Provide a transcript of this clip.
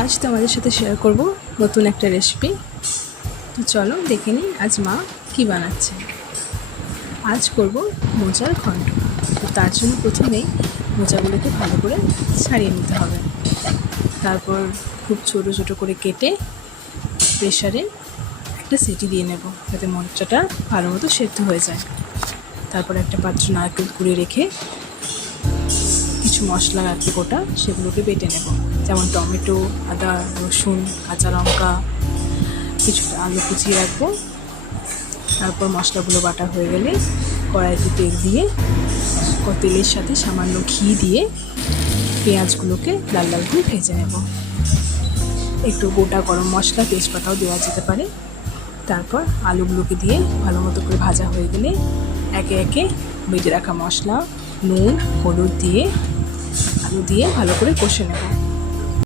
আজ তোমাদের সাথে শেয়ার করব নতুন একটা রেসিপি। তো চলো দেখে নিই আজ মা কী বানাচ্ছে। আজ করব মোচার ঘন্ট। তো তার জন্য প্রথমেই মোচাগুলোকে ভালো করে ছাড়িয়ে নিতে হবে। তারপর খুব ছোটো ছোটো করে কেটে প্রেশারে একটা সিটি দিয়ে নেব, যাতে মোচাটা ভালো মতো সেদ্ধ হয়ে যায়। তারপর একটা পাত্র নারকেল কুড়িয়ে রেখে কিছু মশলা রাখতে গোটা, সেগুলোকে বেটে নেব। যেমন টমেটো, আদা, রসুন, কাঁচা লঙ্কা, কিছুটা আলু কুচিয়ে রাখবো। তারপর মশলাগুলো বাটা হয়ে গেলে কড়াইতে তেল দিয়ে তেলের সাথে সামান্য ঘি দিয়ে পেঁয়াজগুলোকে লাল লাল করে ভেজে নেব। একটু গোটা গরম মশলা, তেজপাতাও দেওয়া যেতে পারে। তারপর আলুগুলোকে দিয়ে ভালো মতো করে ভাজা হয়ে গেলে একে একে বেটে রাখা মশলা, নুন, হলুদ দিয়ে আলু দিয়ে ভালো করে কষে নেব।